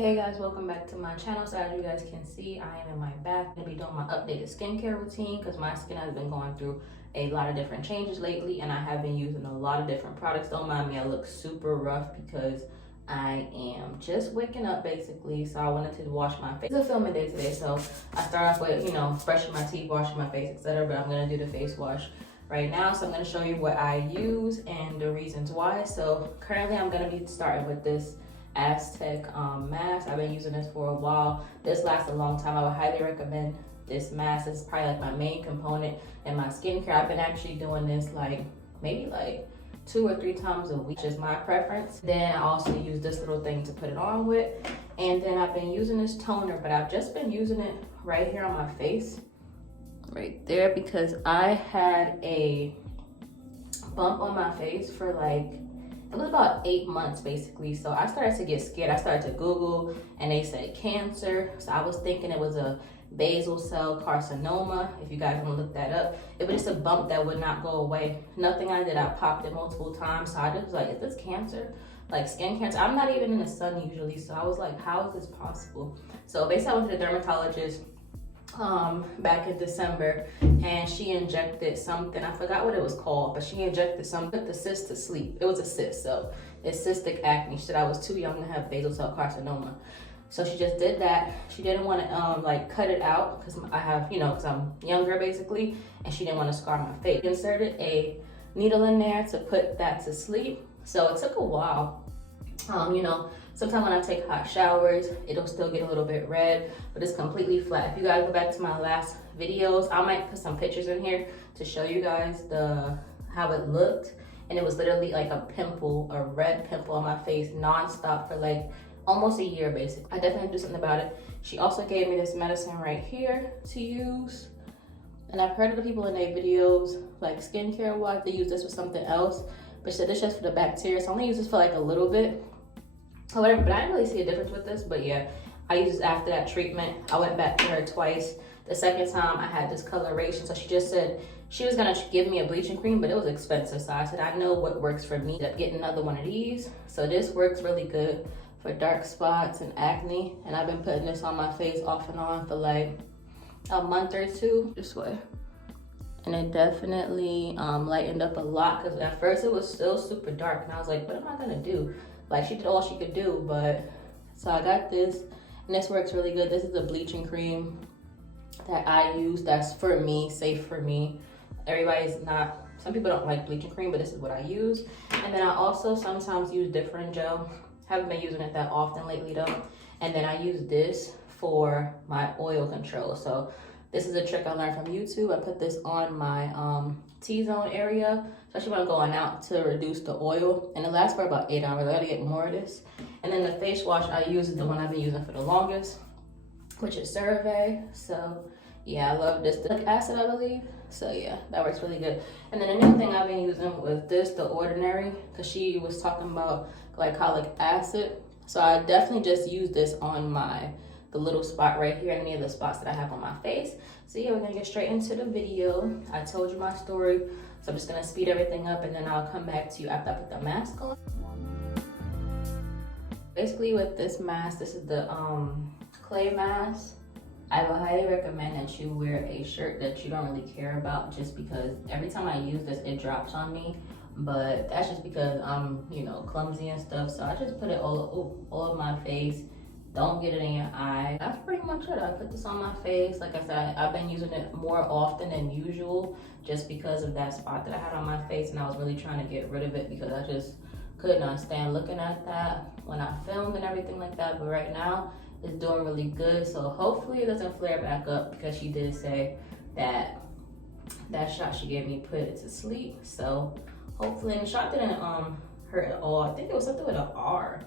Hey guys, welcome back to my channel. So as you guys can see, I am in my bath. I'm gonna be doing my updated skincare routine because my skin has been going through a lot of different changes lately and I have been using a lot of different products. Don't mind me, I look super rough because I am just waking up basically. So I wanted to wash my face. It's a filming day today, so I start off with, brushing my teeth, washing my face, etc. But I'm gonna do the face wash right now. So I'm gonna show you what I use and the reasons why. So currently I'm gonna be starting with this Aztec mask. I've been using this for a while. This lasts a long time. I would highly recommend this mask. It's probably like my main component in my skincare. I've been actually doing this maybe 2 or 3 times a week, is my preference. Then I also use this little thing to put it on with. And then I've been using this toner, but I've just been using it right here on my face, right there, because I had a bump on my face for it was about 8 months basically. So I started to get scared. I started to Google and they said cancer. So I was thinking it was a basal cell carcinoma. If you guys want to look that up, it was just a bump that would not go away. Nothing I did, I popped it multiple times. So I just was like, is this cancer? Like skin cancer? I'm not even in the sun usually. So I was like, how is this possible? So basically I went to the dermatologist back in December and she injected something, I forgot what it was called, but she injected something, put the cyst to sleep. It was a cyst, so it's cystic acne. She said I was too young to have basal cell carcinoma. So she just did that. She didn't want to cut it out because I have, because I'm younger basically, and she didn't want to scar my face. She inserted a needle in there to put that to sleep. So it took a while. Sometimes when I take hot showers, it'll still get a little bit red, but it's completely flat. If you guys go back to my last videos, I might put some pictures in here to show you guys how it looked. And it was literally like a pimple, a red pimple on my face nonstop for almost a year basically. I definitely have to do something about it. She also gave me this medicine right here to use. And I've heard of the people in their videos, skincare wise, they use this for something else. But she said this just for the bacteria. So I only use this for a little bit. Or whatever, but I didn't really see a difference with this. But yeah, I used this after that treatment. I went back to her twice. The second time I had discoloration. So she just said she was gonna give me a bleaching cream, but it was expensive. So I said, I know what works for me. I'm getting another one of these. So this works really good for dark spots and acne. And I've been putting this on my face off and on for a month or 2, this way. And it definitely lightened up a lot, because at first it was still super dark and I was like, what am I gonna do? She did all she could do, but so I got this and this works really good. This is a bleaching cream that I use that's for me, safe for me. Some people don't like bleaching cream, but this is what I use. And then I also sometimes use different gel. Haven't been using it that often lately though. And then I use this for my oil control. So this is a trick I learned from YouTube. I put this on my T-zone area, especially when I'm going out, to reduce the oil. And it lasts for about 8 hours. I gotta get more of this. And then the face wash I use is the one I've been using for the longest, which is CERVAE. So yeah, I love this. The acid, I believe. So yeah, that works really good. And then the new thing I've been using was this, the Ordinary, because she was talking about glycolic acid. So I definitely just use this on the little spot right here, and any of the spots that I have on my face. So yeah, we're gonna get straight into the video. I told you my story, so I'm just gonna speed everything up and then I'll come back to you after I put the mask on. Basically with this mask, this is the clay mask. I would highly recommend that you wear a shirt that you don't really care about, just because every time I use this, it drops on me. But that's just because I'm, clumsy and stuff. So I just put it all over my face. Don't get it in your eye. That's pretty much it. I put this on my face. Like I said, I've been using it more often than usual just because of that spot that I had on my face, and I was really trying to get rid of it because I just could not stand looking at that when I filmed and everything like that. But right now, it's doing really good. So hopefully it doesn't flare back up, because she did say that shot she gave me put it to sleep. So hopefully, and the shot didn't hurt at all. I think it was something with an R.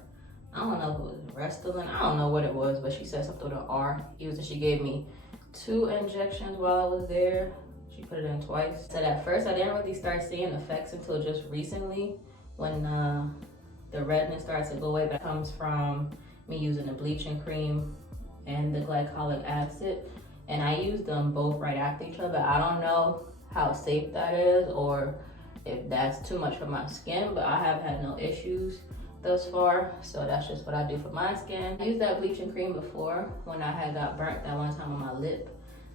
I don't know if it was Restylane. I don't know what it was, but she said something with an R. She gave me 2 injections while I was there. She put it in twice. So at first, I didn't really start seeing effects until just recently, when the redness started to go away. That comes from me using the bleaching cream and the glycolic acid. And I used them both right after each other. I don't know how safe that is, or if that's too much for my skin, but I have had no issues thus far. So that's just what I do for my skin. I used that bleaching cream before when I had got burnt that one time on my lip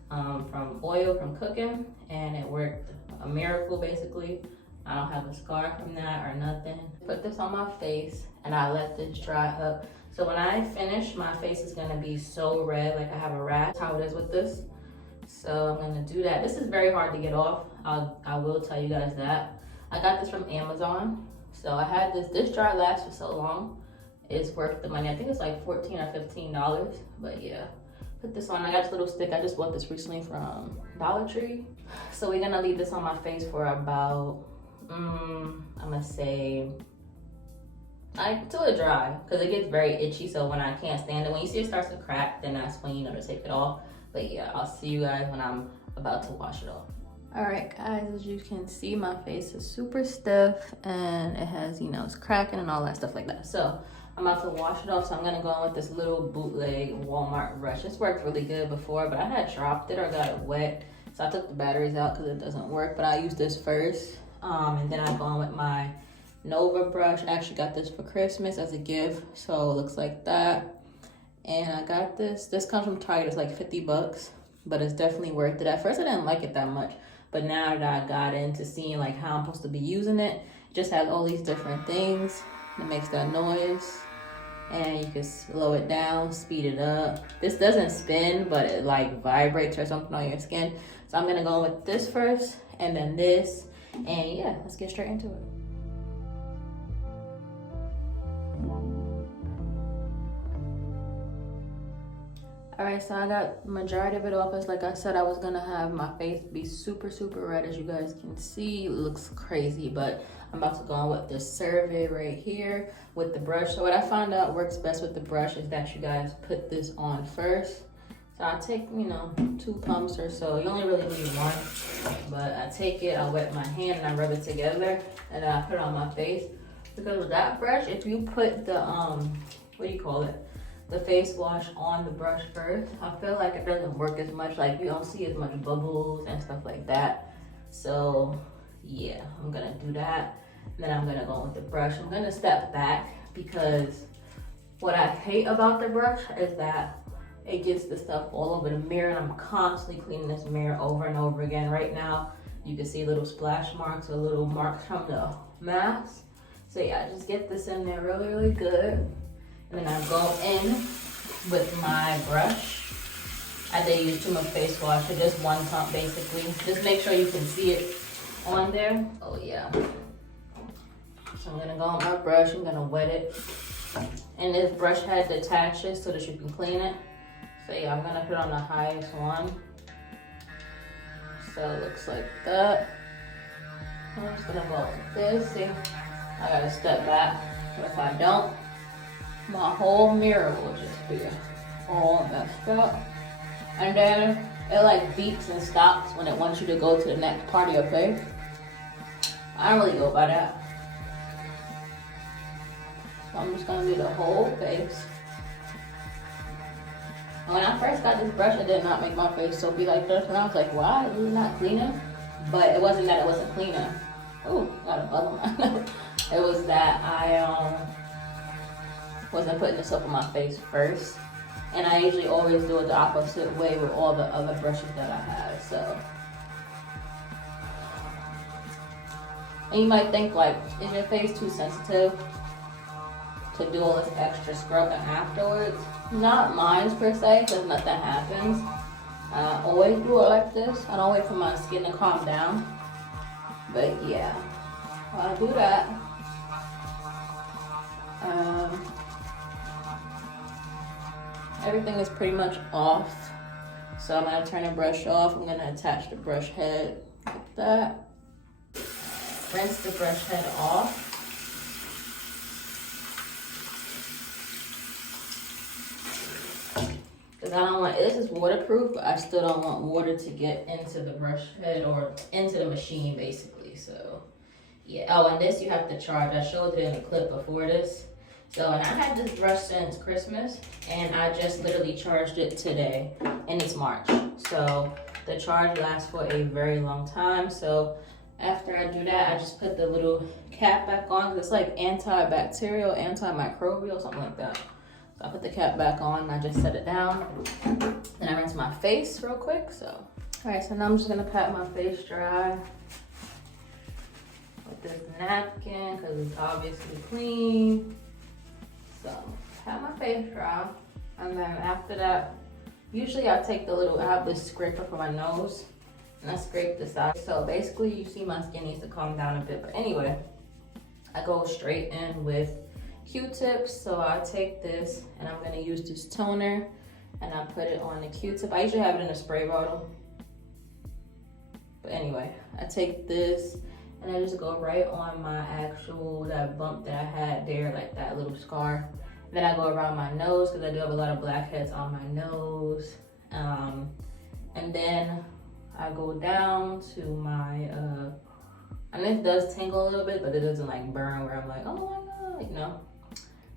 from oil from cooking, and it worked a miracle basically. I don't have a scar from that or nothing. Put this on my face and I let this dry up. So when I finish, my face is gonna be so red, like I have a rash. That's how it is with this. So I'm gonna do that. This is very hard to get off. I will tell you guys that. I got this from Amazon. So I had this jar lasts for so long. It's worth the money. I think it's like $14 or $15, but yeah. Put this on. I got this little stick. I just bought this recently from Dollar Tree. So we're gonna leave this on my face for about, I'm gonna say, till it dry, because it gets very itchy. So when I can't stand it, when you see it starts to crack, then that's when you know to take it off. But yeah, I'll see you guys when I'm about to wash it off. All right, guys, as you can see, my face is super stiff and it has, you know, it's cracking and all that stuff like that. So I'm about to wash it off. So I'm gonna go in with this little bootleg Walmart brush. This worked really good before, but I had dropped it or got it wet. So I took the batteries out because it doesn't work, but I used this first. And then I go in with my Nova brush. I actually got this for Christmas as a gift. So it looks like that. And I got this. This comes from Target. It's like 50 bucks, but it's definitely worth it. At first I didn't like it that much, but now that I got into seeing like how I'm supposed to be using it, it just has all these different things. It makes that noise. And you can slow it down, speed it up. This doesn't spin, but it like vibrates or something on your skin. So I'm gonna go with this first and then this. And yeah, let's get straight into it. All right, so I got the majority of it off. As like I said, I was gonna have my face be super, super red. As you guys can see, it looks crazy, but I'm about to go on with the CERVAE right here with the brush. So what I found out works best with the brush is that you guys put this on first. So I take, you know, 2 pumps or so. You only really need 1, but I take it, I wet my hand and I rub it together and then I put it on my face. Because with that brush, if you put the, what do you call it? The face wash on the brush first, I feel like it doesn't work as much. Like you don't see as much bubbles and stuff like that. So yeah, I'm gonna do that. And then I'm gonna go with the brush. I'm gonna step back because what I hate about the brush is that it gets the stuff all over the mirror, and I'm constantly cleaning this mirror over and over again. Right now, you can see little splash marks or little marks from the mask. So yeah, just get this in there really, really good. And then I go in with my brush. I did use too much face wash, so just 1 pump basically. Just make sure you can see it on there. Oh yeah. So I'm gonna go on my brush, I'm gonna wet it. And this brush head detaches so that you can clean it. So yeah, I'm gonna put it on the highest one. So it looks like that. I'm just gonna go like this. See, I gotta step back. But if I don't, my whole mirror will just be all messed up. And then it like beeps and stops when it wants you to go to the next part of your face. I don't really go by that. So I'm just gonna do the whole face. And when I first got this brush, it did not make my face soapy like this. And I was like, why is it not cleaner? But it wasn't that it wasn't cleaner. Oh, got a bug on my nose. It was that I wasn't putting the soap on my face first. And I usually always do it the opposite way with all the other brushes that I have, so. And you might think like, is your face too sensitive to do all this extra scrubbing afterwards? Not mine per se, because nothing happens. I always do it like this. I don't wait for my skin to calm down. But yeah, I'll do that. Everything is pretty much off. So I'm gonna turn the brush off. I'm gonna attach the brush head like that. Rinse the brush head off. Because I don't want, this is waterproof, but I still don't want water to get into the brush head or into the machine basically. So yeah, oh, and this you have to charge. I showed it in the clip before this. So, and I had this brush since Christmas, and I just literally charged it today, and it's March. So the charge lasts for a very long time. So After I do that, I just put the little cap back on, because it's like antibacterial, antimicrobial, something like that. So I put the cap back on and I just set it down. Then I rinse my face real quick. So, all right, so now I'm just gonna pat my face dry with this napkin because it's obviously clean. So pat my face dry, and then after that, usually I take the little, I have this scraper for my nose, and I scrape the side. So basically, you see my skin needs to calm down a bit. But anyway, I go straight in with Q-tips. So I take this and I'm gonna use this toner and I put it on the Q-tip. I usually have it in a spray bottle. But anyway, I take this and I just go right on my actual, that bump that I had there, like that little scar. Then I go around my nose because I do have a lot of blackheads on my nose. And then I go down to my, and it does tingle a little bit, but it doesn't like burn where I'm like, oh my God, you know?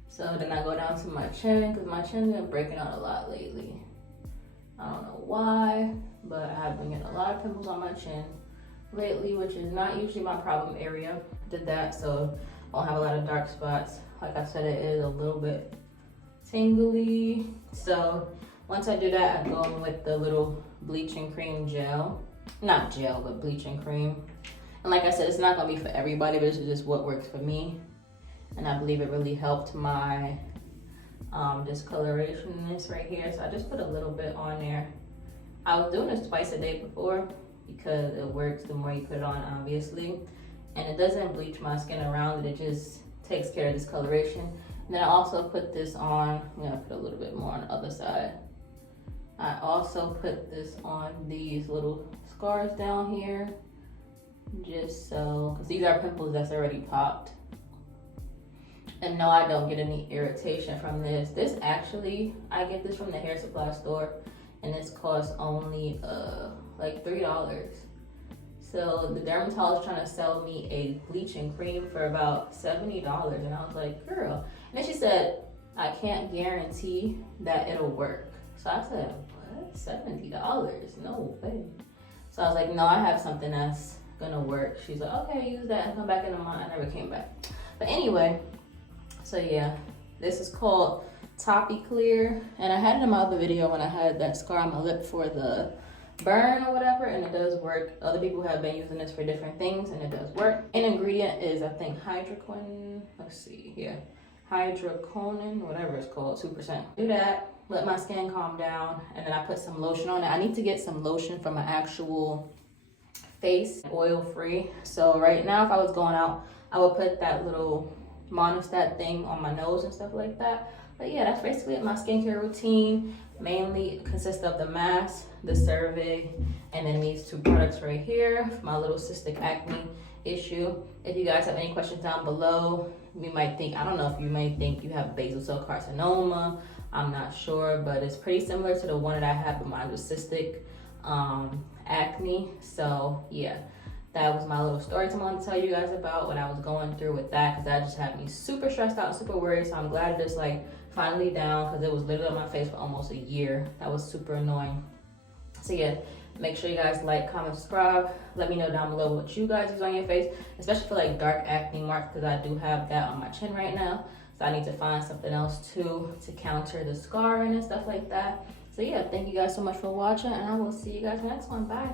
So then I go down to my chin because my chin's been breaking out a lot lately. I don't know why, but I have been getting a lot of pimples on my chin lately, which is not usually my problem area. Did that so I don't have a lot of dark spots. Like I said, it is a little bit tingly. So once I do that, I go in with the little bleaching cream gel. Not gel, but bleaching cream. And like I said, it's not gonna be for everybody, but this is just what works for me. And I believe it really helped my discoloration in this right here. So I just put a little bit on there. I was doing this twice a day before because it works the more you put it on, obviously. And it doesn't bleach my skin around it, it just takes care of discoloration. And then I also put this on, I'm gonna put a little bit more on the other side. I also put this on these little scars down here, just so, because these are pimples that's already popped. And no, I don't get any irritation from this. This actually, I get this from the hair supply store, and this costs only like $3. So the dermatologist trying to sell me a bleaching cream for about $70, and I was like, girl. And then she said, I can't guarantee that it'll work. So I said, what? $70? No way. So I was like, no, I have something that's gonna work. She's like, okay, use that and come back in a month. I never came back. But anyway, so yeah, this is called Toppy Clear. And I had it in my other video when I had that scar on my lip for the burn or whatever, and it does work. Other people have been using this for different things, and it does work. An ingredient is, I think, hydroquinone. Let's see here. Hydroquinone, whatever it's called, 2%. Do that, let my skin calm down, and then I put some lotion on it. I need to get some lotion from my actual face, oil-free. So right now, if I was going out, I would put that little monostat thing on my nose and stuff like that. But yeah, that's basically it. My skincare routine mainly consists of the mask, the CERVAE, and then these two products right here for my little cystic acne issue. If you guys have any questions down below, you might think, I don't know if you may think you have basal cell carcinoma. I'm not sure, but it's pretty similar to the one that I had, but mine was cystic acne. So yeah, that was my little story time I wanted to tell you guys about what I was going through with that, because that just had me super stressed out and super worried. So I'm glad it's like finally down, because it was literally on my face for almost a year. That was super annoying. So yeah, make sure you guys like, comment, subscribe. Let me know down below what you guys use on your face, especially for like dark acne marks, because I do have that on my chin right now. So I need to find something else too to counter the scarring and stuff like that. So yeah, thank you guys so much for watching, and I will see you guys next one. Bye.